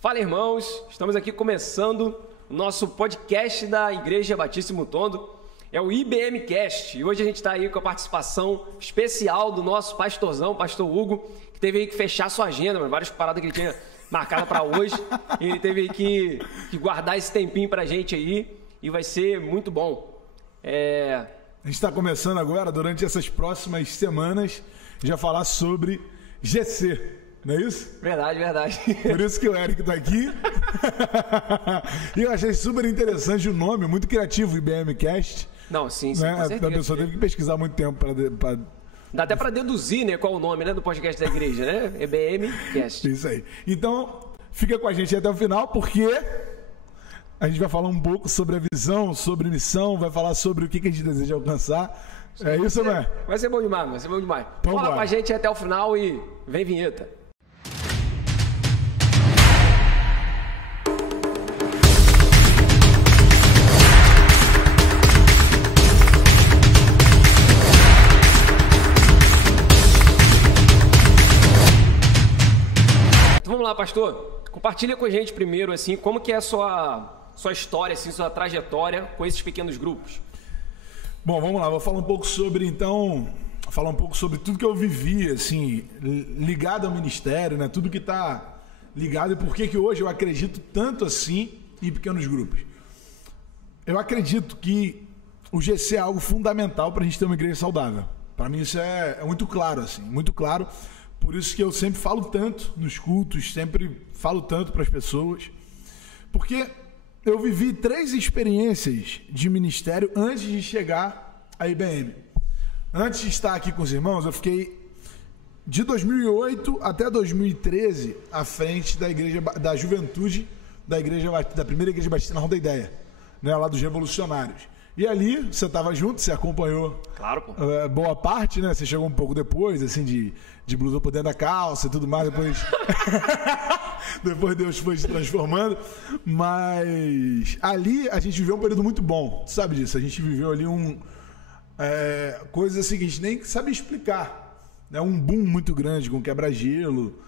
Fala, irmãos! Estamos aqui começando o nosso podcast da Igreja Batista Mutondo. É o IBMcast. E hoje a gente está aí com a participação especial do nosso pastorzão, pastor Hugo, que teve aí que fechar sua agenda, mano, várias paradas que ele tinha marcada para hoje. Ele teve aí que guardar esse tempinho para a gente aí e vai ser muito bom. A gente está começando agora, durante essas próximas semanas, já falar sobre GC. Não é isso? Verdade, verdade. Por isso que o Eric tá aqui. E eu achei super interessante o nome, muito criativo, IBMcast. Não, sim, com certeza. A pessoa teve que pesquisar muito tempo para... Dá até para deduzir, né, qual o nome, né, do podcast da igreja, né? IBMcast. Isso aí. Então, fica com a gente até o final, porque a gente vai falar um pouco sobre a visão, sobre missão, vai falar sobre o que a gente deseja alcançar. É isso, né? Vai ser bom demais, vai ser bom demais. Então, fala com a gente até o final e vem vinheta. Vamos lá, pastor. Compartilha com a gente primeiro, assim, como que é a sua história, assim, sua trajetória com esses pequenos grupos. Bom, vamos lá. Vou falar um pouco sobre, tudo que eu vivi, assim, ligado ao ministério, né? Tudo que está ligado e por que hoje eu acredito tanto assim em pequenos grupos. Eu acredito que o GC é algo fundamental para a gente ter uma igreja saudável. Para mim isso é muito claro, assim, muito claro. Por isso que eu sempre falo tanto nos cultos, sempre falo tanto para as pessoas. Porque eu vivi 3 experiências de ministério antes de chegar à IBM. Antes de estar aqui com os irmãos, eu fiquei de 2008 até 2013 à frente da igreja, da juventude da primeira igreja batista na Roda Ideia, né, lá dos revolucionários. E ali, você estava junto, você acompanhou. Claro, pô. Boa parte, né? Você chegou um pouco depois, assim, de blusa por dentro da calça e tudo mais, depois... depois Deus foi se transformando. Mas ali a gente viveu um período muito bom. Tu sabe disso? A gente viveu ali coisas assim que a gente nem sabe explicar. Né? Um boom muito grande com quebra-gelo.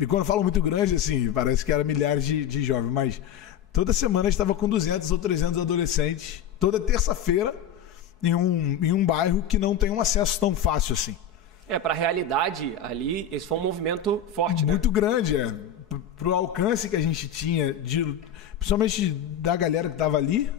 E quando eu falo muito grande, assim, parece que era milhares de jovens, mas toda semana a gente estava com 200 ou 300 adolescentes, toda terça-feira, em um bairro que não tem um acesso tão fácil assim. Para a realidade ali, esse foi um movimento forte, muito grande, para o alcance que a gente tinha, principalmente da galera que estava ali.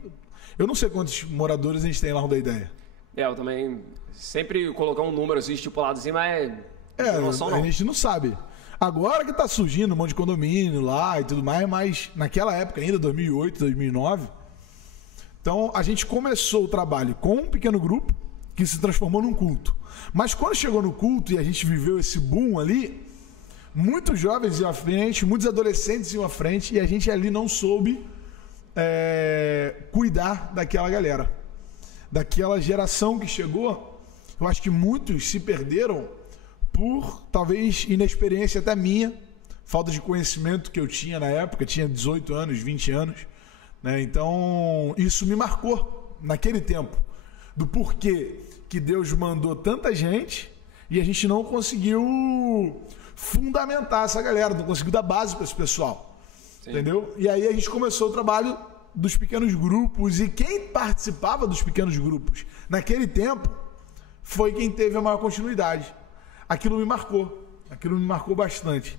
Eu não sei quantos moradores a gente tem lá no da Ideia. Eu também sempre colocar um número assim, estipulado assim, mas não tem noção, não. A gente não sabe. Agora que está surgindo um monte de condomínio lá e tudo mais, mas naquela época ainda, 2008, 2009... Então, a gente começou o trabalho com um pequeno grupo que se transformou num culto. Mas quando chegou no culto e a gente viveu esse boom ali, muitos jovens iam à frente, muitos adolescentes iam à frente e a gente ali não soube cuidar daquela galera. Daquela geração que chegou, eu acho que muitos se perderam por, talvez, inexperiência até minha, falta de conhecimento que eu tinha na época, tinha 18 anos, 20 anos. Então, isso me marcou naquele tempo, do porquê que Deus mandou tanta gente e a gente não conseguiu fundamentar essa galera, não conseguiu dar base para esse pessoal. Sim. Entendeu? E aí a gente começou o trabalho dos pequenos grupos e quem participava dos pequenos grupos naquele tempo foi quem teve a maior continuidade. Aquilo me marcou bastante.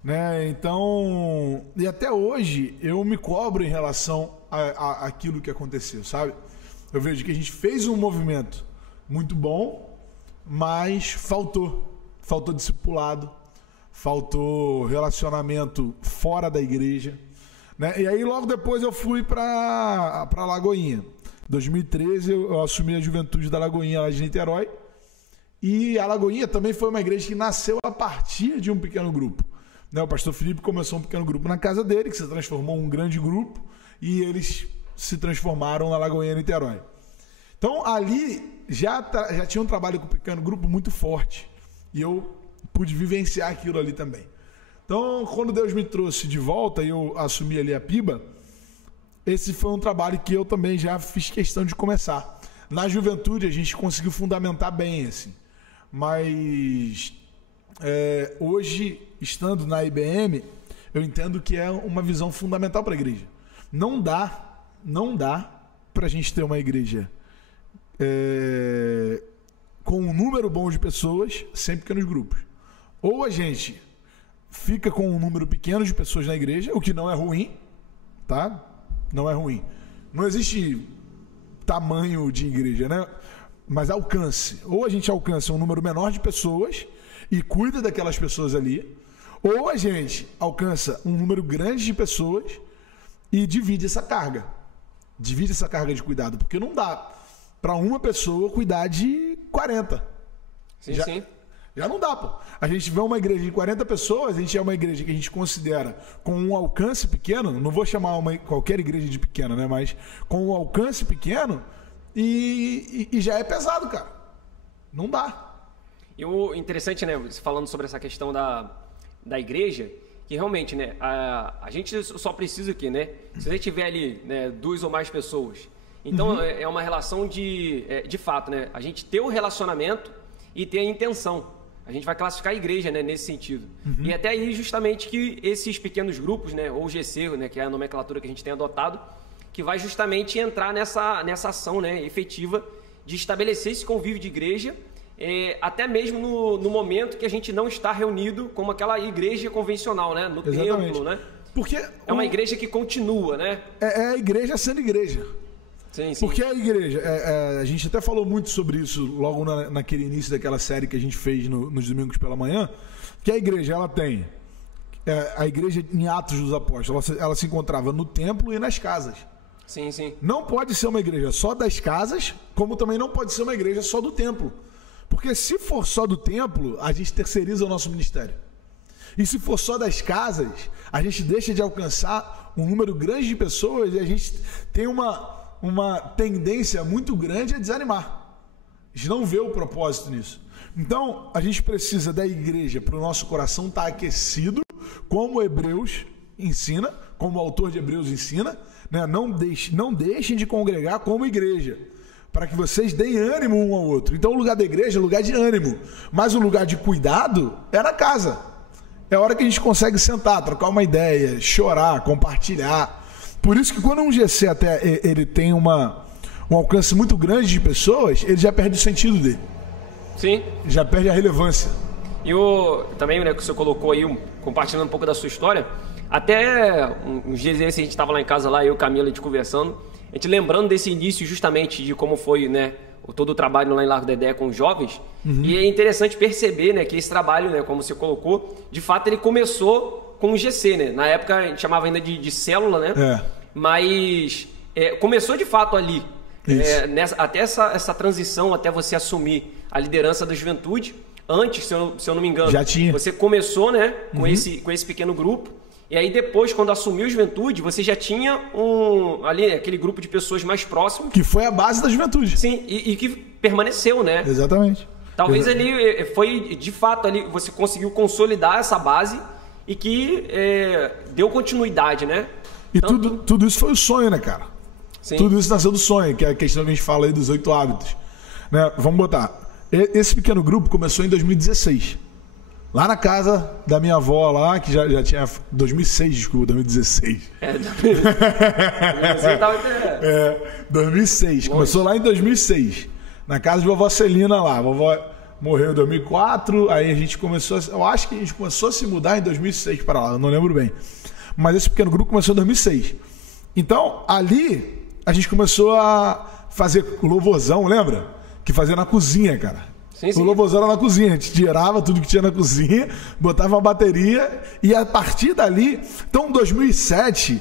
Né? Então, e até hoje eu me cobro em relação a aquilo que aconteceu, sabe? Eu vejo que a gente fez um movimento muito bom, mas faltou discipulado, faltou relacionamento fora da igreja, né? E aí logo depois eu fui para Lagoinha. Em 2013 eu assumi a juventude da Lagoinha lá de Niterói, e a Lagoinha também foi uma igreja que nasceu a partir de um pequeno grupo. O pastor Felipe começou um pequeno grupo na casa dele, que se transformou em um grande grupo, e eles se transformaram na Lagoinha Niterói. Então, ali já tinha um trabalho com um pequeno grupo muito forte, e eu pude vivenciar aquilo ali também. Então, quando Deus me trouxe de volta e eu assumi ali a PIBA, esse foi um trabalho que eu também já fiz questão de começar. Na juventude, a gente conseguiu fundamentar bem, assim. Mas hoje, estando na IBM, eu entendo que é uma visão fundamental para a igreja. Não dá para a gente ter uma igreja com um número bom de pessoas sem pequenos grupos. Ou a gente fica com um número pequeno de pessoas na igreja, o que não é ruim, tá? Não é ruim. Não existe tamanho de igreja, né? Mas alcance. Ou a gente alcança um número menor de pessoas e cuida daquelas pessoas ali, ou a gente alcança um número grande de pessoas e divide essa carga. Divide essa carga de cuidado, porque não dá para uma pessoa cuidar de 40. Sim. Já não dá, pô. A gente vê uma igreja de 40 pessoas, a gente é uma igreja que a gente considera com um alcance pequeno, não vou chamar qualquer igreja de pequena, né? Mas com um alcance pequeno e já é pesado, cara. Não dá. E o interessante, né, falando sobre essa questão da igreja, que realmente, né, a gente só precisa aqui, né? Se você tiver ali, né, 2 ou mais pessoas, então é uma relação de fato, né? A gente ter o relacionamento e ter a intenção. A gente vai classificar a igreja, né, nesse sentido. E até aí, justamente, que esses pequenos grupos, né, ou GC, né, que é a nomenclatura que a gente tem adotado, que vai justamente entrar nessa ação, né, efetiva de estabelecer esse convívio de igreja, até mesmo no momento que a gente não está reunido como aquela igreja convencional, né, no templo, né? Porque é uma igreja que continua, né? É a igreja sendo igreja. Sim. Porque a igreja, a gente até falou muito sobre isso logo naquele início daquela série que a gente fez nos domingos pela manhã, que a igreja, ela tem, a igreja em Atos dos Apóstolos, ela se encontrava no templo e nas casas. Sim. Não pode ser uma igreja só das casas, como também não pode ser uma igreja só do templo. Porque se for só do templo, a gente terceiriza o nosso ministério. E se for só das casas, a gente deixa de alcançar um número grande de pessoas e a gente tem uma tendência muito grande a desanimar. A gente não vê o propósito nisso. Então, a gente precisa da igreja para o nosso coração estar aquecido, como Hebreus ensina, como o autor de Hebreus ensina, né? Não deixem de congregar como igreja, para que vocês deem ânimo um ao outro. Então, o lugar da igreja é lugar de ânimo, mas o lugar de cuidado é na casa. É a hora que a gente consegue sentar, trocar uma ideia, chorar, compartilhar. Por isso que quando um GC até ele tem um alcance muito grande de pessoas, ele já perde o sentido dele. Sim. Já perde a relevância. E também, né, que você colocou aí, compartilhando um pouco da sua história, até uns dias a gente estava lá em casa, eu e Camila, a gente conversando, a gente lembrando desse início justamente de como foi, né, todo o trabalho lá em Largo da Ideia com os jovens. E é interessante perceber, né, que esse trabalho, né, como você colocou, de fato ele começou com o GC, né? Na época a gente chamava ainda de célula, né? Mas começou de fato ali. Até essa transição, até você assumir a liderança da juventude. Antes, se eu não me engano, já tinha. Você começou, né, com esse pequeno grupo. E aí depois, quando assumiu a juventude, você já tinha ali aquele grupo de pessoas mais próximo. Que foi a base da juventude. Sim, e que permaneceu, né? Exatamente. Talvez ali foi, de fato, ali você conseguiu consolidar essa base e que deu continuidade, né? E tudo isso foi o sonho, né, cara? Sim. Tudo isso nasceu do sonho, que é a questão que a gente fala aí dos 8 hábitos. Né? Vamos botar. Esse pequeno grupo começou em 2016. Lá na casa da minha avó lá, que já tinha... 2006, desculpa, 2016. 2006. Começou lá em 2006. Na casa de vovó Celina lá. A vovó morreu em 2004, aí a gente começou... Eu acho que a gente começou a se mudar em 2006 para lá, eu não lembro bem. Mas esse pequeno grupo começou em 2006. Então, ali, a gente começou a fazer louvorzão, lembra? Que fazia na cozinha, cara. Sim. O louvorzão era na cozinha. A gente tirava tudo que tinha na cozinha, botava uma bateria e a partir dali... Então, em 2007,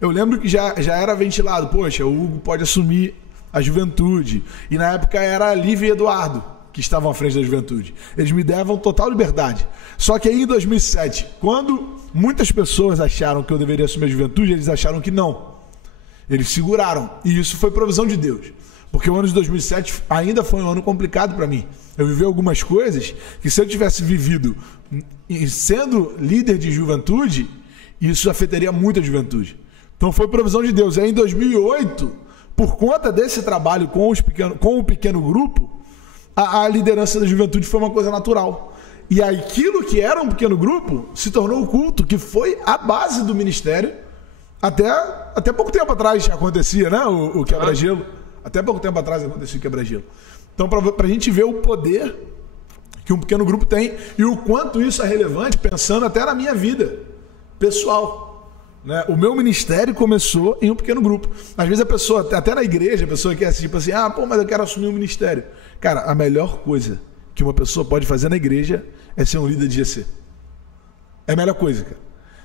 eu lembro que já era ventilado. Poxa, o Hugo pode assumir a juventude. E na época era a Lívia e Eduardo que estavam à frente da juventude. Eles me davam total liberdade. Só que aí em 2007, quando muitas pessoas acharam que eu deveria assumir a juventude, eles acharam que não. Eles seguraram. E isso foi provisão de Deus. Porque o ano de 2007 ainda foi um ano complicado para mim. Eu vivi algumas coisas que se eu tivesse vivido sendo líder de juventude, isso afetaria muito a juventude. Então foi provisão de Deus. Aí em 2008, por conta desse trabalho com o pequeno grupo, a liderança da juventude foi uma coisa natural. E aquilo que era um pequeno grupo se tornou o culto, que foi a base do ministério. Até pouco tempo atrás acontecia, né? O quebra-gelo. Até pouco tempo atrás acontecia o quebra-gelo. Então, para a gente ver o poder que um pequeno grupo tem e o quanto isso é relevante, pensando até na minha vida pessoal. Né? O meu ministério começou em um pequeno grupo. Às vezes a pessoa, até na igreja, a pessoa quer tipo assim, mas eu quero assumir um ministério. Cara, a melhor coisa que uma pessoa pode fazer na igreja é ser um líder de GC. É a melhor coisa, cara.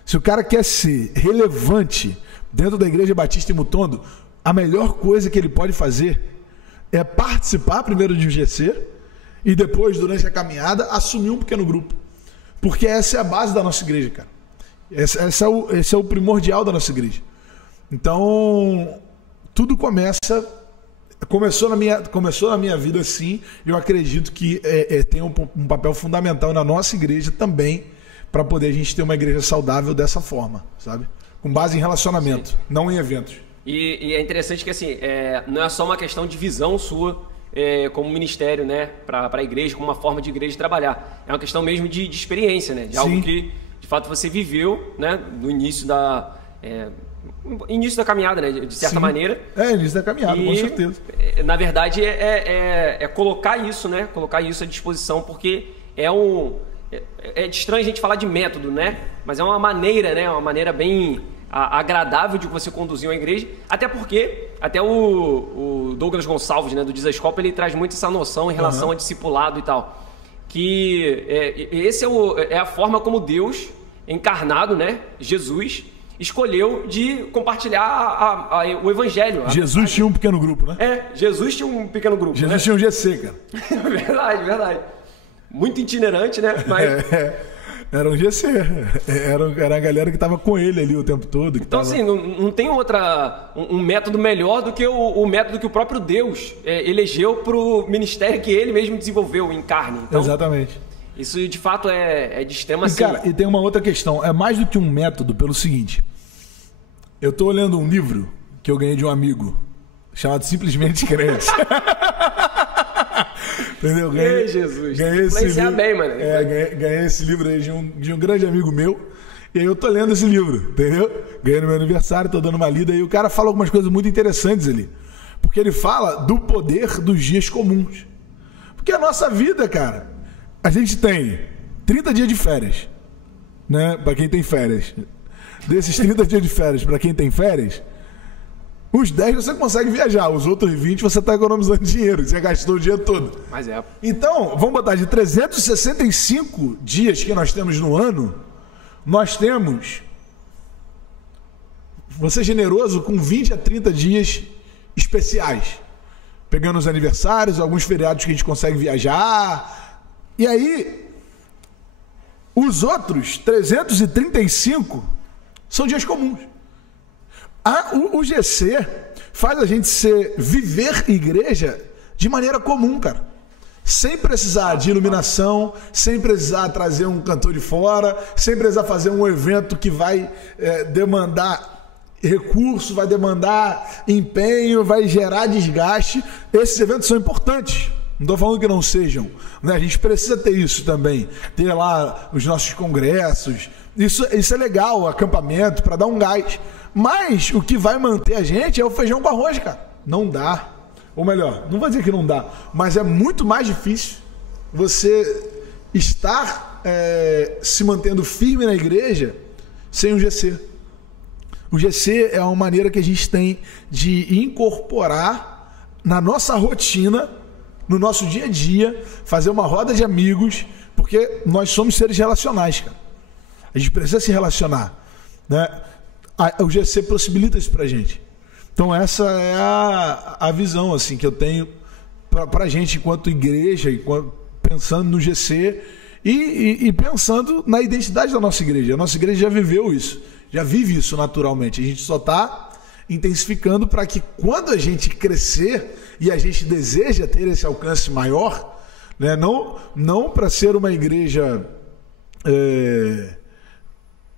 Se o cara quer ser relevante dentro da Igreja Batista em Mutondo, a melhor coisa que ele pode fazer é participar primeiro de um GC e depois, durante a caminhada, assumir um pequeno grupo. Porque essa é a base da nossa igreja, cara. Esse é o primordial da nossa igreja. Então, tudo começou na minha vida assim, e eu acredito que tem um papel fundamental na nossa igreja também, para poder a gente ter uma igreja saudável dessa forma, sabe? Com base em relacionamento, não em eventos. E é interessante que assim, não é só uma questão de visão sua como ministério, né, para a igreja, como uma forma de igreja trabalhar. É uma questão mesmo de experiência, né? De algo que, de fato, você viveu, né, no início da caminhada, né, de certa maneira. Início da caminhada, com certeza. Na verdade, colocar isso, né? Colocar isso à disposição, porque é estranho a gente falar de método, né? Mas é uma maneira, né? Uma maneira bem agradável de você conduzir uma igreja. Até porque, o Douglas Gonçalves, né, do Dizascope, ele traz muito essa noção em relação a discipulado e tal. Que esse é a forma como Deus, encarnado, né? Jesus, escolheu de compartilhar o evangelho. Jesus tinha um pequeno grupo, né? Jesus tinha um pequeno grupo. Jesus tinha um GC, cara. Verdade. Muito itinerante, né? Mas... Era um GC. Era a galera que estava com ele ali o tempo todo. Então, assim, não tem um método melhor do que o método que o próprio Deus elegeu para o ministério que ele mesmo desenvolveu em carne. Então, exatamente. Isso, de fato, é de extrema... Cara, e tem uma outra questão. É mais do que um método pelo seguinte. Eu estou lendo um livro que eu ganhei de um amigo, chamado Simplesmente Crente. Entendeu? Ganhei esse livro. Bem, mano. Ganhei esse livro aí de um grande amigo meu. E aí eu tô lendo esse livro, entendeu? Ganhei no meu aniversário, tô dando uma lida. E o cara fala algumas coisas muito interessantes ali. Porque ele fala do poder dos dias comuns. Porque a nossa vida, cara, a gente tem 30 dias de férias, né? Pra quem tem férias. Desses 30 dias de férias, pra quem tem férias, uns 10 você consegue viajar, os outros 20 você está economizando dinheiro, você gastou o dia todo. Mas Então, vamos botar de 365 dias que nós temos no ano, nós temos, vou ser generoso, com 20 a 30 dias especiais. Pegando os aniversários, alguns feriados que a gente consegue viajar. E aí, os outros 335 são dias comuns. O GC faz a gente viver igreja de maneira comum, cara. Sem precisar de iluminação, sem precisar trazer um cantor de fora, sem precisar fazer um evento que vai demandar recurso, vai demandar empenho, vai gerar desgaste. Esses eventos são importantes. Não estou falando que não sejam, né? A gente precisa ter isso também. Ter lá os nossos congressos. Isso é legal, acampamento, para dar um gás. Mas o que vai manter a gente é o feijão com arroz, cara. Não dá. Ou melhor, não vou dizer que não dá, mas é muito mais difícil você estar se mantendo firme na igreja sem o GC. O GC é uma maneira que a gente tem de incorporar na nossa rotina, no nosso dia a dia, fazer uma roda de amigos, porque nós somos seres relacionais, cara. A gente precisa se relacionar, né? O GC possibilita isso pra gente. Então essa é a visão assim, que eu tenho pra gente enquanto igreja, pensando no GC e pensando na identidade da nossa igreja. A nossa igreja já viveu isso, já vive isso naturalmente. A gente só está intensificando para que quando a gente crescer e a gente deseja ter esse alcance maior, né, não para ser uma igreja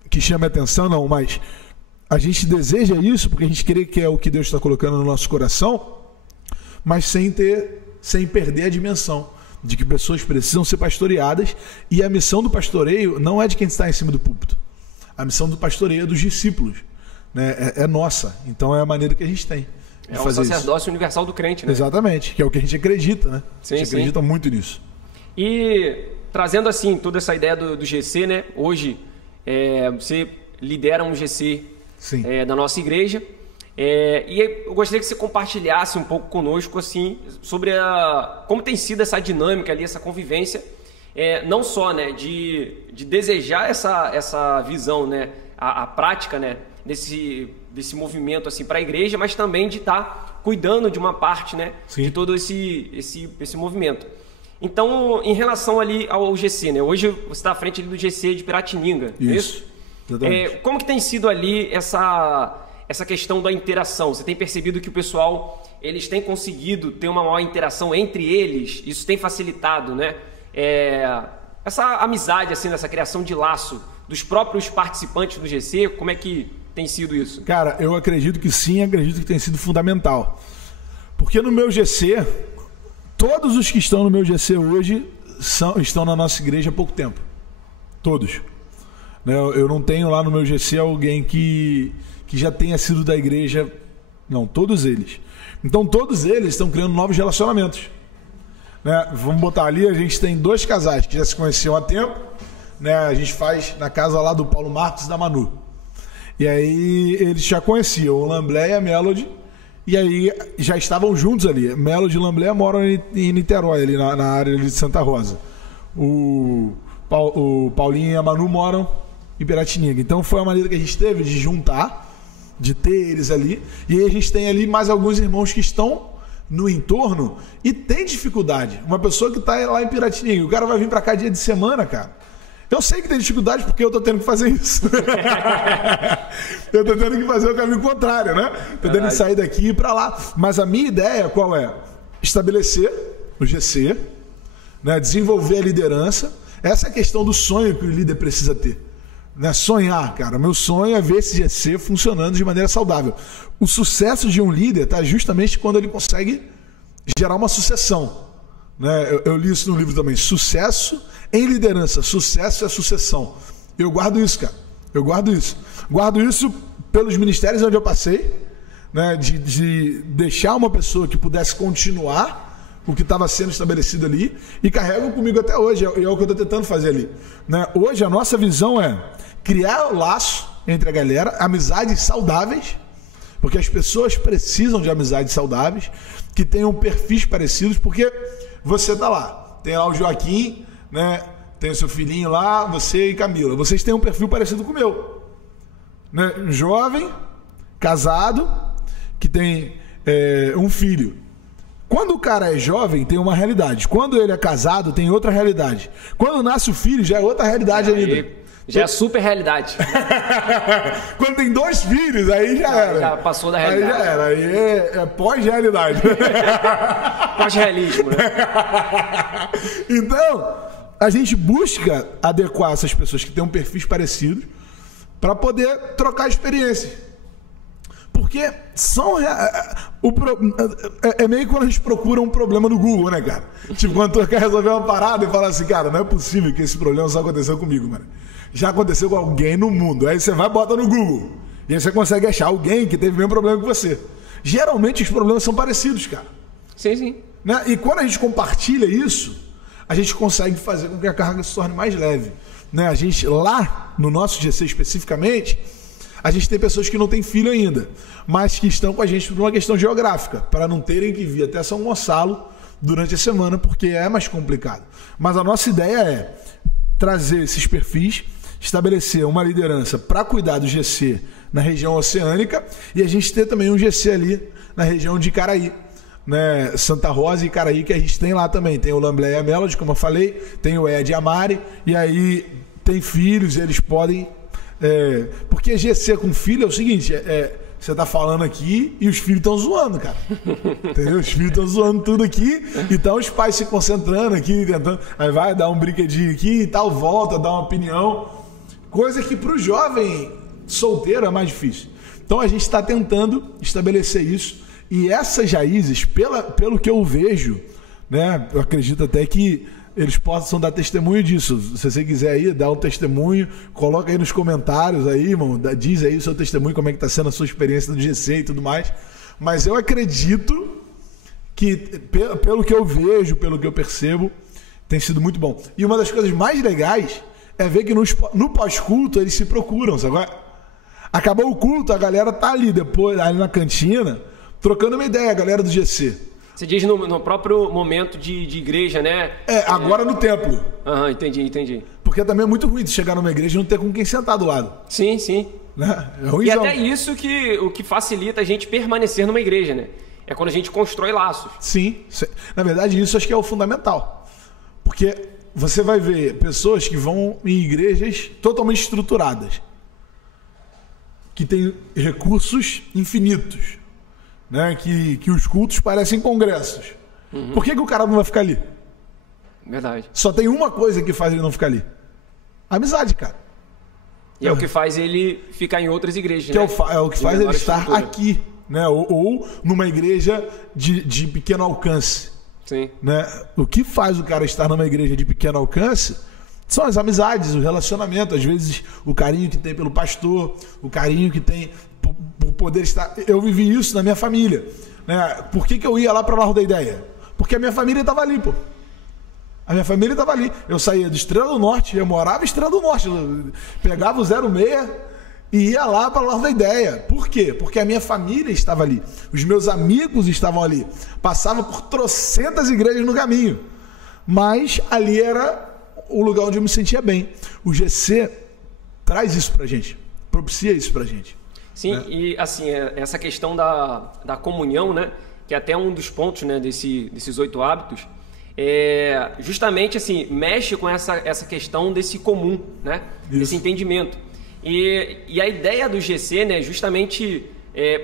que chame atenção, não, mas a gente deseja isso porque a gente crê que é o que Deus está colocando no nosso coração, mas sem perder a dimensão. de que pessoas precisam ser pastoreadas, e a missão do pastoreio não é de quem está em cima do púlpito. A missão do pastoreio é dos discípulos, né? É nossa. Então é a maneira que a gente tem de fazer o sacerdócio universal do crente, né? Exatamente, que é o que a gente acredita, né? Sim, a gente acredita muito nisso. E trazendo assim toda essa ideia do GC, né? Hoje você lidera um GC da nossa igreja. E eu gostaria que você compartilhasse um pouco conosco assim, sobre como tem sido essa dinâmica ali, essa convivência, não só, né, de desejar essa visão, né, a prática, né, desse movimento assim, para a igreja, mas também de estar cuidando de uma parte, né, de todo esse movimento. Então, em relação ali ao GC, né, hoje você está à frente ali do GC de Piratininga, isso? Como que tem sido ali essa questão da interação? Você tem percebido que o pessoal, eles têm conseguido ter uma maior interação entre eles? Isso tem facilitado, né? Essa amizade, assim, essa criação de laço dos próprios participantes do GC, como é que tem sido isso? Cara, eu acredito que sim, acredito que tem sido fundamental. Porque no meu GC, todos os que estão no meu GC hoje estão na nossa igreja há pouco tempo. Todos. Eu não tenho lá no meu GC alguém que já tenha sido da igreja. Não, todos eles. Então todos eles estão criando novos relacionamentos, né? Vamos botar ali, a gente tem 2 casais que já se conheciam há tempo, né? A gente faz na casa lá do Paulo Marcos e da Manu. E aí eles já conheciam o Lamblé e a Melody, e aí já estavam juntos ali. Melody e Lamblé moram em Niterói, ali na área ali de Santa Rosa. O Paulinho e a Manu moram em Piratininga. Então foi a maneira que a gente teve de juntar, de ter eles ali. E aí a gente tem ali mais alguns irmãos que estão no entorno e tem dificuldade. Uma pessoa que está lá em Piratininga, o cara vai vir para cá dia de semana, cara. Eu sei que tem dificuldade porque eu tô tendo que fazer isso. Eu tô tendo que fazer o caminho contrário, né? Tô tendo que sair daqui e ir para lá. Mas a minha ideia qual é? Estabelecer o GC, né? Desenvolver a liderança. Essa é a questão do sonho que o líder precisa ter. Né? Sonhar, cara. Meu sonho é ver esse GC funcionando de maneira saudável. O sucesso de um líder está justamente quando ele consegue gerar uma sucessão. Né? Eu li isso no livro também. Sucesso em liderança. Sucesso é sucessão. Eu guardo isso, cara. Eu guardo isso. Guardo isso pelos ministérios onde eu passei, né? De deixar uma pessoa que pudesse continuar o que estava sendo estabelecido ali, e carregam comigo até hoje. É o que eu estou tentando fazer ali. Né? Hoje a nossa visão é criar o laço entre a galera, amizades saudáveis, porque as pessoas precisam de amizades saudáveis, que tenham perfis parecidos, porque você tá lá, tem lá o Joaquim, né? Tem o seu filhinho lá, você e Camila. Vocês têm um perfil parecido com o meu. Né? Jovem, casado, que tem um filho. Quando o cara é jovem, tem uma realidade. Quando ele é casado, tem outra realidade. Quando nasce o filho, já é outra realidade ainda. Já é super realidade. Quando tem 2 filhos, aí já era. Já passou da realidade. Aí já era. Aí é pós-realidade. Pós-realismo, né? Então, a gente busca adequar essas pessoas que têm perfis parecidos para poder trocar experiência. Porque são... É meio quando a gente procura um problema no Google, né, cara? Tipo, quando tu quer resolver uma parada e fala assim, cara, não é possível que esse problema só aconteceu comigo, mano. Já aconteceu com alguém no mundo. Aí você vai e bota no Google. E aí você consegue achar alguém que teve o mesmo problema que você. Geralmente os problemas são parecidos, cara. Sim, sim. Né? E quando a gente compartilha isso, a gente consegue fazer com que a carga se torne mais leve. Né? A gente, lá no nosso GC especificamente, a gente tem pessoas que não têm filho ainda, mas que estão com a gente por uma questão geográfica, para não terem que vir até São Gonçalo durante a semana, porque é mais complicado. Mas a nossa ideia é trazer esses perfis, estabelecer uma liderança para cuidar do GC na região oceânica, e a gente ter também um GC ali na região de Icaraí, né? Santa Rosa e Icaraí, que a gente tem lá também. Tem o Lamblé e a Melody, como eu falei, tem o Ed e a Mari, e aí tem filhos, eles podem... porque GC com filho é o seguinte, você tá falando aqui e os filhos estão zoando, cara. Entendeu? Os filhos estão zoando tudo aqui, e estão os pais se concentrando aqui, tentando... Aí vai dar um brinquedinho aqui e tal, volta, dá uma opinião. Coisa que pro jovem solteiro é mais difícil. Então a gente está tentando estabelecer isso, e essas raízes, pelo que eu vejo né? Eu acredito até que eles possam dar testemunho disso. Se você quiser aí, dar um testemunho, coloca aí nos comentários aí, irmão, diz aí o seu testemunho, como é que está sendo a sua experiência no GC e tudo mais. Mas eu acredito que, pelo que eu vejo, pelo que eu percebo, tem sido muito bom. E uma das coisas mais legais é ver que no pós-culto eles se procuram, sabe? Acabou o culto, a galera tá ali depois, ali na cantina, trocando uma ideia, a galera do GC. Você diz no próprio momento de igreja, né? Agora no templo. Aham, entendi. Porque também é muito ruim de chegar numa igreja e não ter com quem sentar do lado. Sim. Né? É ruim. E até isso o que facilita a gente permanecer numa igreja, né? É quando a gente constrói laços. Sim. Na verdade, isso acho que é o fundamental. Porque você vai ver pessoas que vão em igrejas totalmente estruturadas, que têm recursos infinitos, né? Que os cultos parecem congressos. Por que o cara não vai ficar ali? Verdade. Só tem uma coisa que faz ele não ficar ali. Amizade, cara. E é o que faz ele ficar em outras igrejas, que né? É o que faz ele estar aqui, né? Ou numa igreja de pequeno alcance. Sim. Né? O que faz o cara estar numa igreja de pequeno alcance são as amizades, o relacionamento, às vezes o carinho que tem pelo pastor, o carinho que tem por poder estar... Eu vivi isso na minha família, né? Por que eu ia lá para o Largo da Ideia? Porque a minha família estava ali, pô. A minha família estava ali. Eu saía do Estrela do Norte, eu morava em Estrela do Norte, pegava o 06 e ia lá para o Largo da Ideia. Por quê? Porque a minha família estava ali, os meus amigos estavam ali, passava por trocentas igrejas no caminho, mas ali era o lugar onde eu me sentia bem. O GC traz isso pra gente, propicia isso pra gente. Sim, né? E assim, essa questão da comunhão, né, que é até um dos pontos, né, desses 8 hábitos, justamente assim, mexe com essa questão desse comum, né, desse entendimento. E a ideia do GC, né, justamente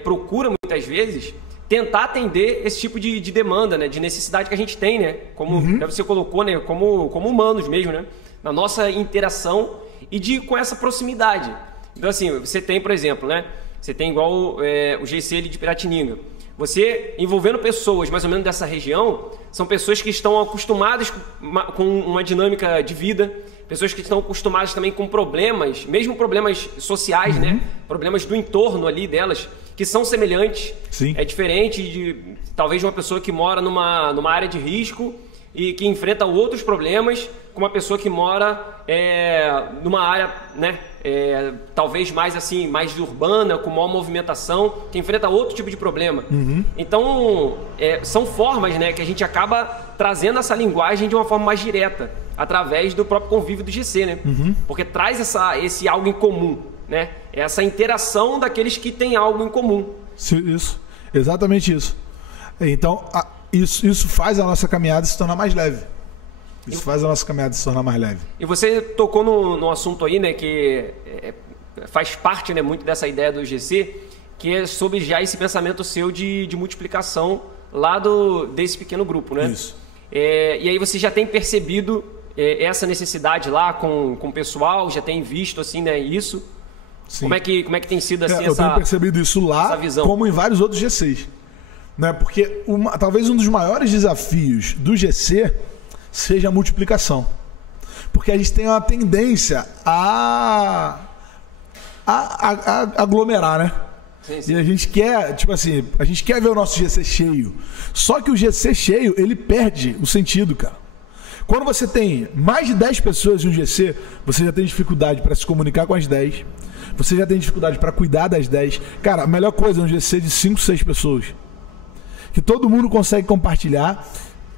procura muitas vezes tentar atender esse tipo de demanda, né, de necessidade que a gente tem, né, como você colocou, né, como humanos mesmo, né, na nossa interação e com essa proximidade. Então assim, você tem, por exemplo, né, você tem igual o GC ali de Piratininga. Você envolvendo pessoas mais ou menos dessa região, são pessoas que estão acostumadas com uma dinâmica de vida, pessoas que estão acostumadas também com problemas, mesmo problemas sociais, né? Problemas do entorno ali delas, que são semelhantes. Sim. É diferente de talvez uma pessoa que mora numa área de risco e que enfrenta outros problemas com uma pessoa que mora numa área, né? Talvez mais assim, mais urbana, com maior movimentação, que enfrenta outro tipo de problema. Então, são formas, né, que a gente acaba trazendo essa linguagem de uma forma mais direta, através do próprio convívio do GC, né? Porque traz esse algo em comum, né? Essa interação daqueles que têm algo em comum. Isso, exatamente isso. Então, isso faz a nossa caminhada se tornar mais leve. Isso faz a nossa caminhada se tornar mais leve. E você tocou no assunto aí, né, que faz parte, né, muito dessa ideia do GC, que é sobre já esse pensamento seu de multiplicação lá desse pequeno grupo, né? Isso. E aí você já tem percebido essa necessidade lá com o pessoal, já tem visto assim, né, isso? Sim. Como é que tem sido assim eu tenho percebido isso lá, como em vários outros GCs. Né? Porque talvez um dos maiores desafios do GC seja a multiplicação. Porque a gente tem uma tendência a aglomerar, né? Sim. E a gente quer, tipo assim, a gente quer ver o nosso GC cheio. Só que o GC cheio, ele perde o sentido, cara. Quando você tem mais de 10 pessoas em um GC, você já tem dificuldade para se comunicar com as 10. Você já tem dificuldade para cuidar das 10. Cara, a melhor coisa é um GC de 5, 6 pessoas. Que todo mundo consegue compartilhar.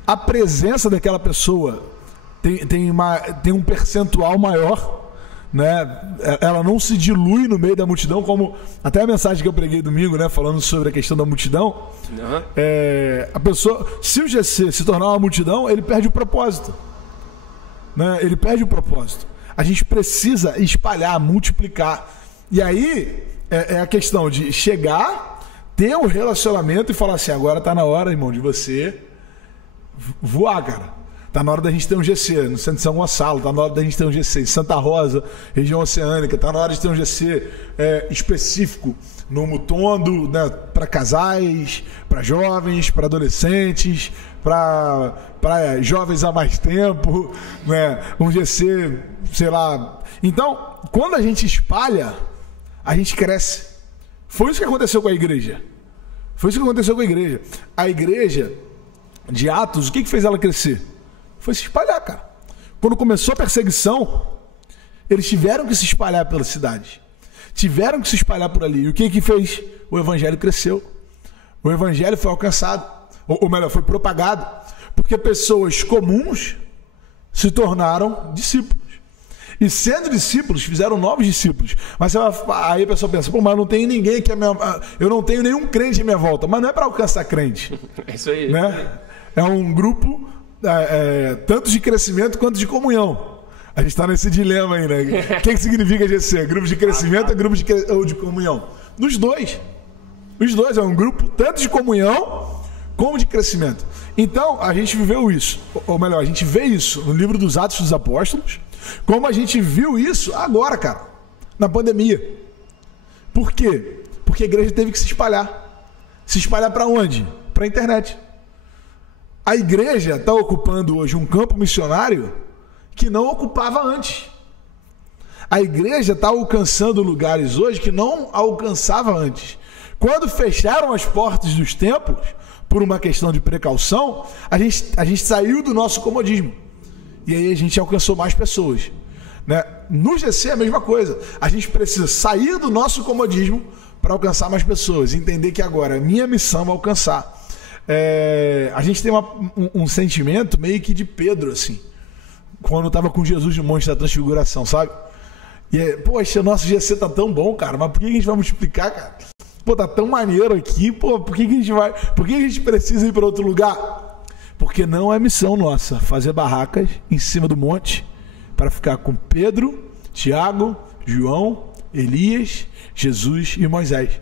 A presença daquela pessoa tem um percentual maior, né? Ela não se dilui no meio da multidão, como até a mensagem que eu preguei domingo, né? Falando sobre a questão da multidão. A pessoa, se o GC se tornar uma multidão, ele perde o propósito, né? Ele perde o propósito. A gente precisa espalhar, multiplicar. E aí é a questão de chegar, ter um relacionamento e falar assim: agora tá na hora, irmão, de você voar, cara. Tá na hora da gente ter um GC no centro de São Gonçalo, tá na hora da gente ter um GC em Santa Rosa, região oceânica, tá na hora de ter um GC específico no Mutondo, né, para casais, para jovens, para adolescentes, para jovens há mais tempo, né? Um GC, sei lá. Então, quando a gente espalha, a gente cresce. Foi isso que aconteceu com a igreja. Foi isso que aconteceu com a igreja. A igreja de Atos, o que fez ela crescer? Foi se espalhar, cara. Quando começou a perseguição, eles tiveram que se espalhar pela cidade. Tiveram que se espalhar por ali. E o que fez? O evangelho cresceu. O evangelho foi alcançado. Ou melhor, foi propagado. Porque pessoas comuns se tornaram discípulos. E sendo discípulos, fizeram novos discípulos. Mas aí a pessoa pensa, pô, mas não tem ninguém que eu não tenho nenhum crente à minha volta. Mas não é para alcançar crente. É isso aí. Né? É um grupo tanto de crescimento quanto de comunhão. A gente está nesse dilema aí, né? O que significa GC? Grupo de crescimento ou de comunhão? Dos dois. Os dois, é um grupo tanto de comunhão como de crescimento. Então, a gente viveu isso. Ou melhor, a gente vê isso no livro dos Atos dos Apóstolos, como a gente viu isso agora, cara, na pandemia. Por quê? Porque a igreja teve que se espalhar. Se espalhar para onde? Para a internet. A igreja está ocupando hoje um campo missionário que não ocupava antes. A igreja está alcançando lugares hoje que não alcançava antes. Quando fecharam as portas dos templos, por uma questão de precaução, a gente saiu do nosso comodismo. E aí a gente alcançou mais pessoas. Né? No GC é a mesma coisa. A gente precisa sair do nosso comodismo para alcançar mais pessoas. Entender que agora a minha missão é alcançar. A gente tem um sentimento meio que de Pedro, assim. Quando estava com Jesus no Monte da Transfiguração, sabe? E poxa, nosso GC tá tão bom, cara, mas por que a gente vai multiplicar, cara? Pô, tá tão maneiro aqui, pô, por que a gente precisa ir para outro lugar? Porque não é missão nossa fazer barracas em cima do monte para ficar com Pedro, Tiago, João, Elias, Jesus e Moisés.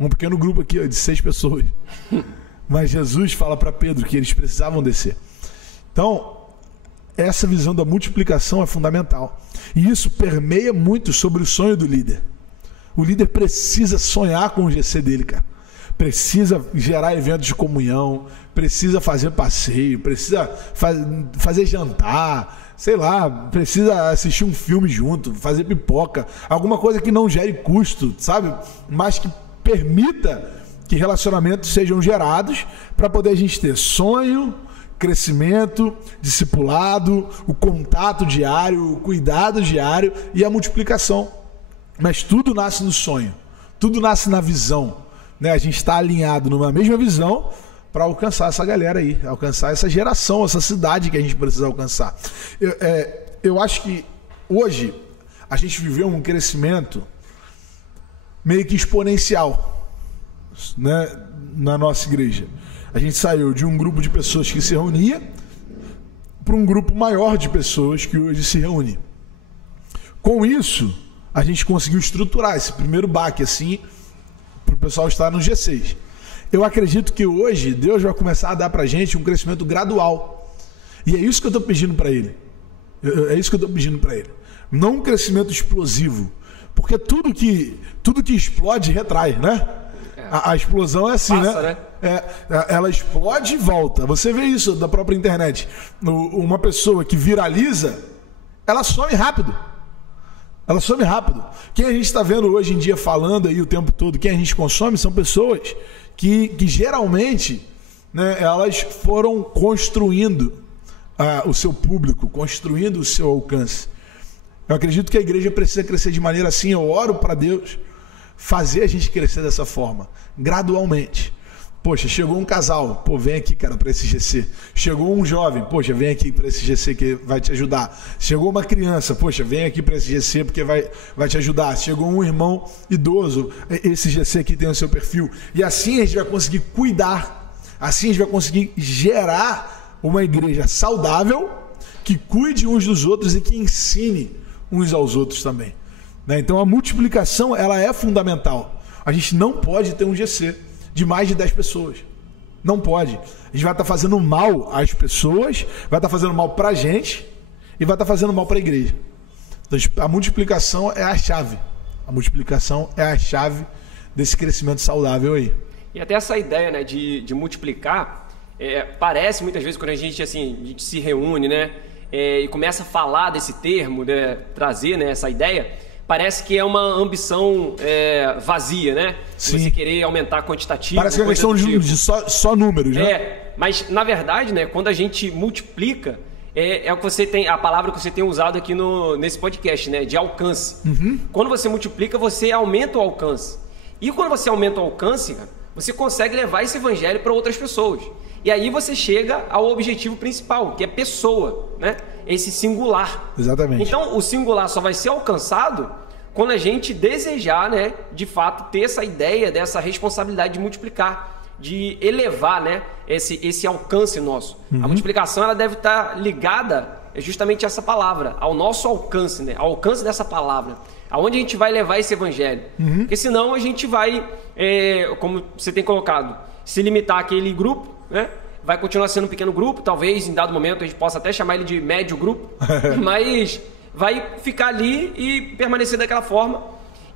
Um pequeno grupo aqui, ó, de 6 pessoas. Mas Jesus fala para Pedro que eles precisavam descer. Então, essa visão da multiplicação é fundamental. E isso permeia muito sobre o sonho do líder. O líder precisa sonhar com o GC dele, cara. Precisa gerar eventos de comunhão, precisa fazer passeio, precisa fazer jantar, sei lá, precisa assistir um filme junto, fazer pipoca, alguma coisa que não gere custo, sabe? Mas que permita que relacionamentos sejam gerados para poder a gente ter sonho, crescimento, discipulado, o contato diário, o cuidado diário e a multiplicação. Mas tudo nasce no sonho, tudo nasce na visão. Né? A gente está alinhado numa mesma visão para alcançar essa galera aí, alcançar essa geração, essa cidade que a gente precisa alcançar. Eu acho que hoje a gente viveu um crescimento meio que exponencial, né, na nossa igreja. A gente saiu de um grupo de pessoas que se reunia para um grupo maior de pessoas que hoje se reúne. Com isso, a gente conseguiu estruturar esse primeiro baque assim para o pessoal estar no G6. Eu acredito que hoje Deus vai começar a dar para a gente um crescimento gradual. E é isso que eu estou pedindo para Ele. É isso que eu estou pedindo para Ele. Não um crescimento explosivo. Porque tudo que explode retrai, né? A explosão é assim, passa, né? Ela explode e volta. Você vê isso da própria internet. Uma pessoa que viraliza, ela some rápido. Ela some rápido. Quem a gente está vendo hoje em dia falando aí o tempo todo, quem a gente consome, são pessoas que geralmente, né, elas foram construindo o seu público, construindo o seu alcance. Eu acredito que a igreja precisa crescer de maneira assim. Eu oro para Deus fazer a gente crescer dessa forma, gradualmente. Poxa, chegou um casal, pô, vem aqui, cara, para esse GC. Chegou um jovem, poxa, vem aqui para esse GC que vai te ajudar. Chegou uma criança, poxa, vem aqui para esse GC porque vai te ajudar. Chegou um irmão idoso, esse GC aqui tem o seu perfil. E assim a gente vai conseguir cuidar, assim a gente vai conseguir gerar uma igreja saudável, que cuide uns dos outros e que ensine uns aos outros também. Né? Então a multiplicação, ela é fundamental. A gente não pode ter um GC de mais de 10 pessoas. Não pode. A gente vai estar fazendo mal às pessoas, vai estar fazendo mal para a gente e vai estar fazendo mal para a igreja. Então, a multiplicação é a chave. A multiplicação é a chave desse crescimento saudável aí. E até essa ideia, né, de multiplicar, parece muitas vezes quando a gente se reúne, né? E começa a falar desse termo, né, trazer, né, essa ideia, parece que é uma ambição vazia, né? Sim. Você querer aumentar quantitativo. Parece que é questão de só números, né? Mas na verdade, né, quando a gente multiplica, é o que você tem, a palavra que você tem usado aqui nesse podcast, né, de alcance. Quando você multiplica, você aumenta o alcance. E quando você aumenta o alcance, cara, você consegue levar esse evangelho para outras pessoas. E aí você chega ao objetivo principal, que é pessoa, né? Esse singular. Exatamente. Então, o singular só vai ser alcançado quando a gente desejar, né, de fato, ter essa ideia dessa responsabilidade de multiplicar, de elevar, né, esse alcance nosso. A multiplicação, ela deve estar ligada justamente a essa palavra, ao nosso alcance, né? Ao alcance dessa palavra. Aonde a gente vai levar esse evangelho. Porque senão a gente vai, como você tem colocado, se limitar àquele grupo, né? Vai continuar sendo um pequeno grupo, talvez em dado momento a gente possa até chamar ele de médio grupo, mas vai ficar ali e permanecer daquela forma.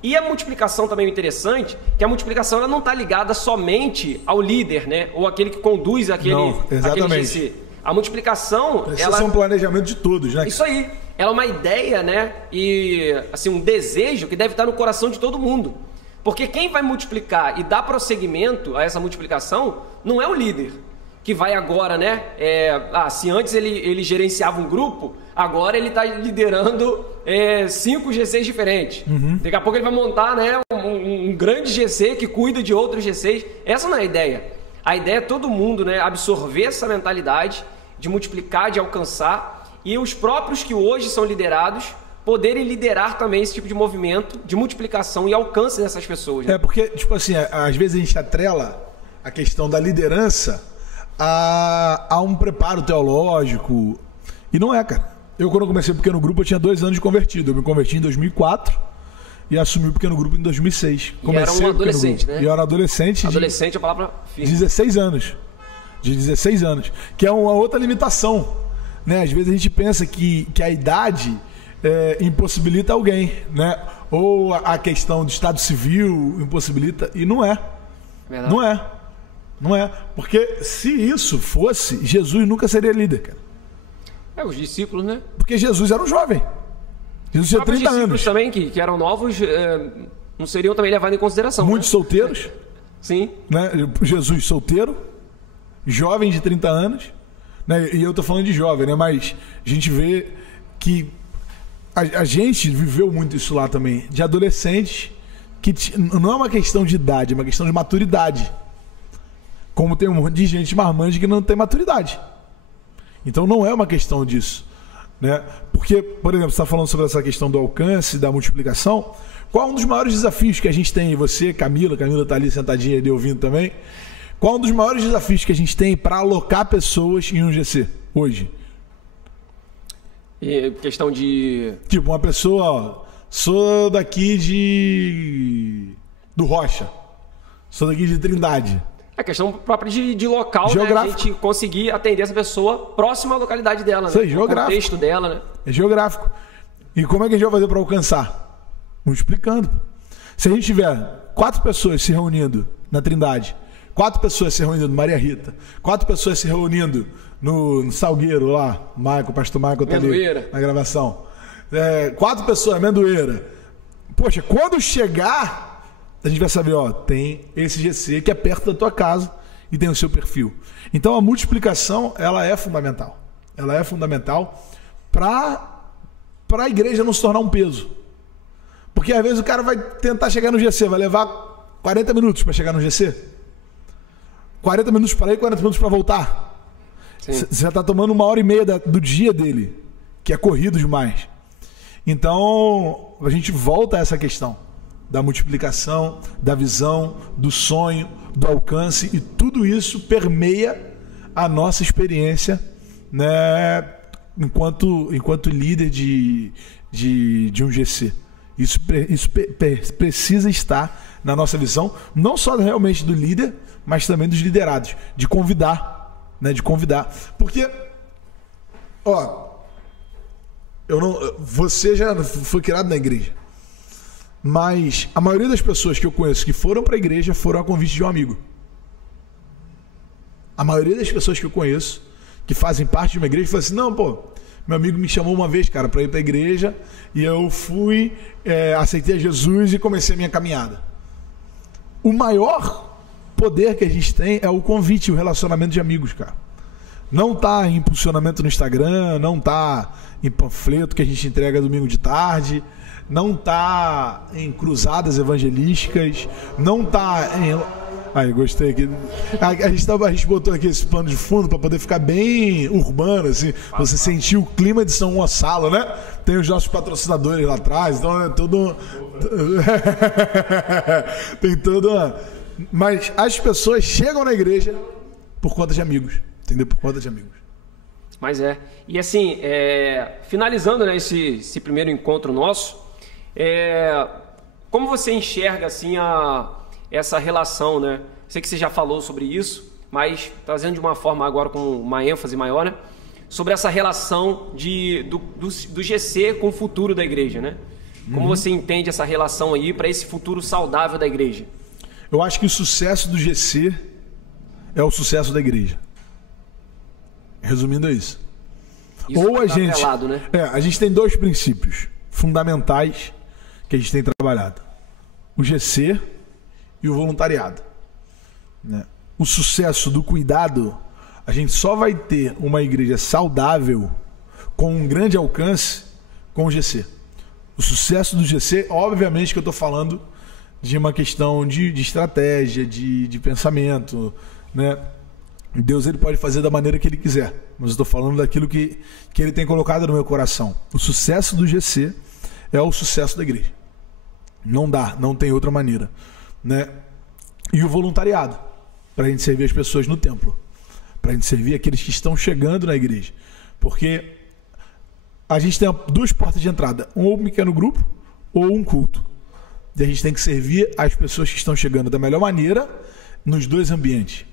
E a multiplicação também é interessante, que a multiplicação ela não está ligada somente ao líder, né? Ou aquele que conduz aquele GC. A multiplicação... Precisa ser um planejamento de todos, né? Isso aí. Ela é uma ideia, né? E assim, um desejo que deve estar no coração de todo mundo. Porque quem vai multiplicar e dar prosseguimento a essa multiplicação não é o líder, que vai agora, né? Se antes ele gerenciava um grupo, agora ele está liderando 5 GCs diferentes. Daqui a pouco ele vai montar, né, um grande GC que cuida de outros GCs. Essa não é a ideia. A ideia é todo mundo, né, absorver essa mentalidade de multiplicar, de alcançar, e os próprios que hoje são liderados poderem liderar também esse tipo de movimento de multiplicação e alcance dessas pessoas. Né? Porque, tipo assim, às vezes a gente atrela a questão da liderança a um preparo teológico. E não é, cara. Eu, quando eu comecei o pequeno grupo, eu tinha 2 anos de convertido. Eu me converti em 2004 e assumi o pequeno grupo em 2006. Comecei e era um adolescente, né? E eu era adolescente. Adolescente é a palavra firme. 16 anos. De 16 anos. Que é uma outra limitação. Né? Às vezes a gente pensa que a idade impossibilita alguém, né? Ou a questão do estado civil impossibilita, e não é. Verdade. Não é. Porque se isso fosse, Jesus nunca seria líder, cara. Os discípulos, né? Porque Jesus era um jovem. Jesus tinha 30 anos. Os discípulos também, que eram novos, não seriam também levados em consideração. Muitos solteiros. Sim. Né? Jesus solteiro, jovem de 30 anos. Né? E eu tô falando de jovem, né? Mas a gente vê que a gente viveu muito isso lá também, de adolescentes, que não é uma questão de idade, é uma questão de maturidade. Como tem um monte de gente marmante que não tem maturidade. Então não é uma questão disso. Né? Porque, por exemplo, você está falando sobre essa questão do alcance, da multiplicação. Qual é um dos maiores desafios que a gente tem? E você, Camila está ali sentadinha ali ouvindo também. Qual é um dos maiores desafios que a gente tem para alocar pessoas em um GC hoje? E questão de... Tipo, uma pessoa, ó, sou daqui do Rocha, sou daqui de Trindade. É questão própria de local, né? A gente conseguir atender essa pessoa próxima à localidade dela, né? Geográfico. O contexto dela, né? É geográfico. E como é que a gente vai fazer para alcançar? Multiplicando. Se a gente tiver 4 pessoas se reunindo na Trindade, 4 pessoas se reunindo no Maria Rita, 4 pessoas se reunindo no Salgueiro lá, pastor Michael tá ali na gravação. 4 pessoas, Amendoeira. Poxa, quando chegar, a gente vai saber, ó, tem esse GC que é perto da tua casa e tem o seu perfil. Então a multiplicação, ela é fundamental. Ela é fundamental para a igreja não se tornar um peso. Porque às vezes o cara vai tentar chegar no GC, vai levar 40 minutos para chegar no GC. 40 minutos para ir, 40 minutos para voltar. Você já está tomando 1h30 do dia dele, que é corrido demais. Então, a gente volta a essa questão da multiplicação, da visão, do sonho, do alcance, e tudo isso permeia a nossa experiência, né, enquanto líder de um GC. Isso precisa estar na nossa visão, não só realmente do líder, mas também dos liderados, de convidar, né? De convidar. Porque, ó, você já foi criado na igreja, mas a maioria das pessoas que eu conheço que foram para a igreja foram a convite de um amigo. A maioria das pessoas que eu conheço, que fazem parte de uma igreja, falam assim, não, pô, meu amigo me chamou uma vez, cara, para ir para a igreja, e eu fui, aceitei Jesus e comecei a minha caminhada. O maior poder que a gente tem é o convite, o relacionamento de amigos, cara. Não tá em impulsionamento no Instagram, não tá em panfleto que a gente entrega domingo de tarde, não tá em cruzadas evangelísticas, não tá em... Aí, gostei aqui. A gente botou aqui esse pano de fundo para poder ficar bem urbano, assim. Você sentiu o clima de São Gonçalo, né? Tem os nossos patrocinadores lá atrás, então é tudo... Tem tudo... Mas as pessoas chegam na igreja por conta de amigos, entendeu? Por conta de amigos. Mas e assim, finalizando, né, esse primeiro encontro nosso, como você enxerga assim essa relação, né? Sei que você já falou sobre isso, mas trazendo de uma forma agora com uma ênfase maior, né? Sobre essa relação do GC com o futuro da igreja, né? Como você entende essa relação aí para esse futuro saudável da igreja? Eu acho que o sucesso do GC é o sucesso da igreja. Resumindo, é isso. Ou a gente, atrelado, né? A gente tem dois princípios fundamentais que a gente tem trabalhado: o GC e o voluntariado, né? O sucesso do cuidado, a gente só vai ter uma igreja saudável com um grande alcance com o GC. O sucesso do GC, obviamente que eu estou falando de uma questão de estratégia, de pensamento, né? Deus, ele pode fazer da maneira que ele quiser, mas eu estou falando daquilo que ele tem colocado no meu coração. O sucesso do GC é o sucesso da igreja. Não tem outra maneira, né? E o voluntariado, para a gente servir as pessoas no templo, para a gente servir aqueles que estão chegando na igreja, porque a gente tem duas portas de entrada, ou um pequeno grupo ou um culto, e a gente tem que servir as pessoas que estão chegando da melhor maneira nos dois ambientes,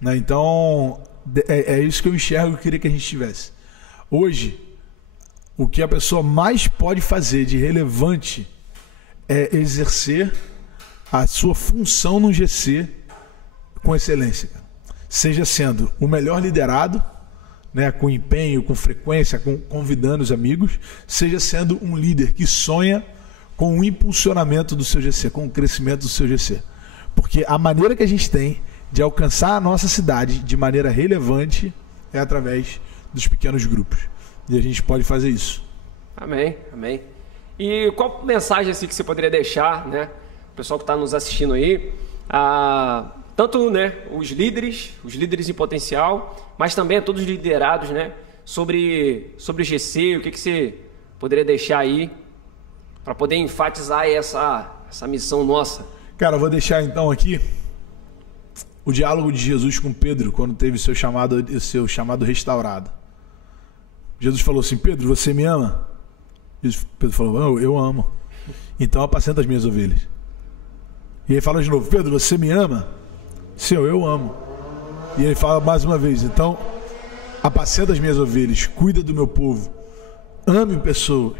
né? Então é isso que eu enxergo, que eu queria que a gente tivesse. Hoje, o que a pessoa mais pode fazer de relevante é exercer a sua função no GC com excelência, seja sendo o melhor liderado, né, com empenho, com frequência, convidando os amigos, seja sendo um líder que sonha com o impulsionamento do seu GC, com o crescimento do seu GC. Porque a maneira que a gente tem de alcançar a nossa cidade de maneira relevante é através dos pequenos grupos. E a gente pode fazer isso. Amém, amém. E qual mensagem assim que você poderia deixar, né, o pessoal que está nos assistindo aí, tanto, né, os líderes em potencial, mas também a todos os liderados, né, sobre o GC, o que você poderia deixar aí para poder enfatizar essa missão nossa? Cara, eu vou deixar então aqui o diálogo de Jesus com Pedro quando teve seu chamado restaurado. Jesus falou assim: Pedro, você me ama? Pedro falou: eu amo. Então apacenta as minhas ovelhas. E ele fala de novo: Pedro, você me ama? Senhor, eu amo. E ele fala mais uma vez: então apacenta as minhas ovelhas, cuida do meu povo, ame pessoas.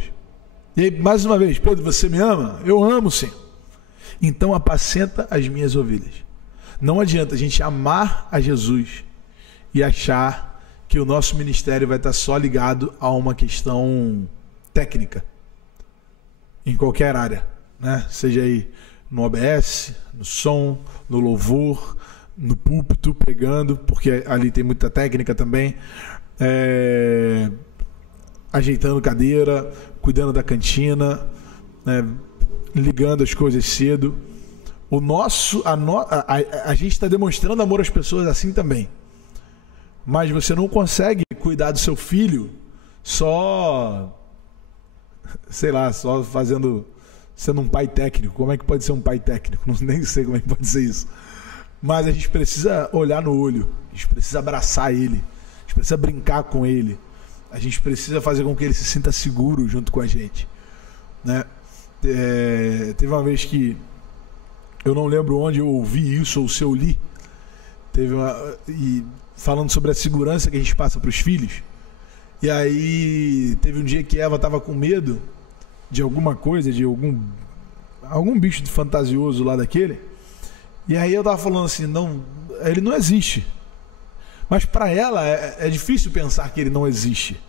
E aí mais uma vez: Pedro, você me ama? Eu amo, Senhor. Então apacenta as minhas ovelhas. Não adianta a gente amar a Jesus e achar que o nosso ministério vai estar só ligado a uma questão técnica em qualquer área, né? Seja aí no OBS, no som, no louvor, no púlpito, pregando, porque ali tem muita técnica também, ajeitando cadeira, cuidando da cantina, né? Ligando as coisas cedo. A gente está demonstrando amor às pessoas assim também. Mas você não consegue cuidar do seu filho só sendo um pai técnico. Como é que pode ser um pai técnico? Nem sei como é que pode ser isso. Mas a gente precisa olhar no olho, a gente precisa abraçar ele, a gente precisa brincar com ele, a gente precisa fazer com que ele se sinta seguro junto com a gente, né? Teve uma vez que eu não lembro onde eu ouvi isso ou se eu li, falando sobre a segurança que a gente passa para os filhos. E aí teve um dia que Eva estava com medo de alguma coisa, de algum bicho fantasioso lá daquele. E aí eu estava falando assim: não, ele não existe. Mas para ela é difícil pensar que ele não existe.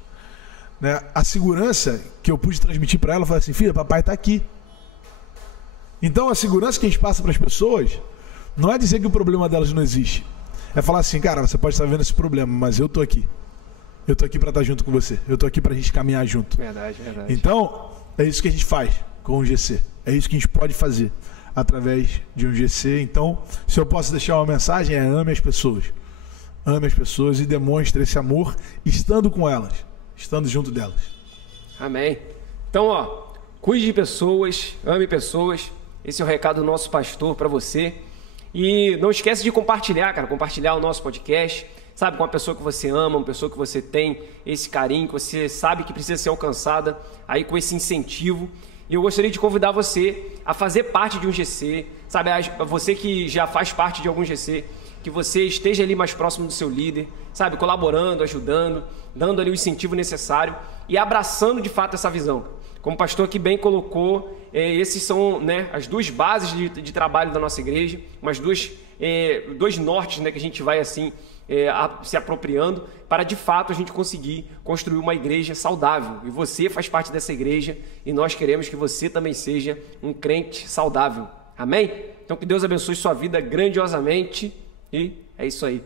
Né? A segurança que eu pude transmitir para ela foi assim: filha, papai está aqui. Então a segurança que a gente passa para as pessoas não é dizer que o problema delas não existe. É falar assim: cara, você pode estar vendo esse problema, mas eu estou aqui. Eu estou aqui para estar junto com você. Eu estou aqui para a gente caminhar junto. Verdade, verdade. Então, é isso que a gente faz com o GC. É isso que a gente pode fazer através de um GC. Então, se eu posso deixar uma mensagem, é: ame as pessoas. Ame as pessoas e demonstre esse amor estando com elas, estando junto delas. Amém. Então, cuide de pessoas, ame pessoas. Esse é o recado do nosso pastor para você. E não esquece de compartilhar, cara, compartilhar o nosso podcast, sabe, com uma pessoa que você ama, uma pessoa que você tem esse carinho, que você sabe que precisa ser alcançada, aí com esse incentivo. E eu gostaria de convidar você a fazer parte de um GC, sabe, você que já faz parte de algum GC, que você esteja ali mais próximo do seu líder, sabe, colaborando, ajudando, dando ali o incentivo necessário e abraçando de fato essa visão. Como o pastor aqui bem colocou, esses são, né, as duas bases de trabalho da nossa igreja, umas dois nortes, né, que a gente vai assim se apropriando para de fato a gente conseguir construir uma igreja saudável. E você faz parte dessa igreja e nós queremos que você também seja um crente saudável. Amém? Então que Deus abençoe sua vida grandiosamente e é isso aí.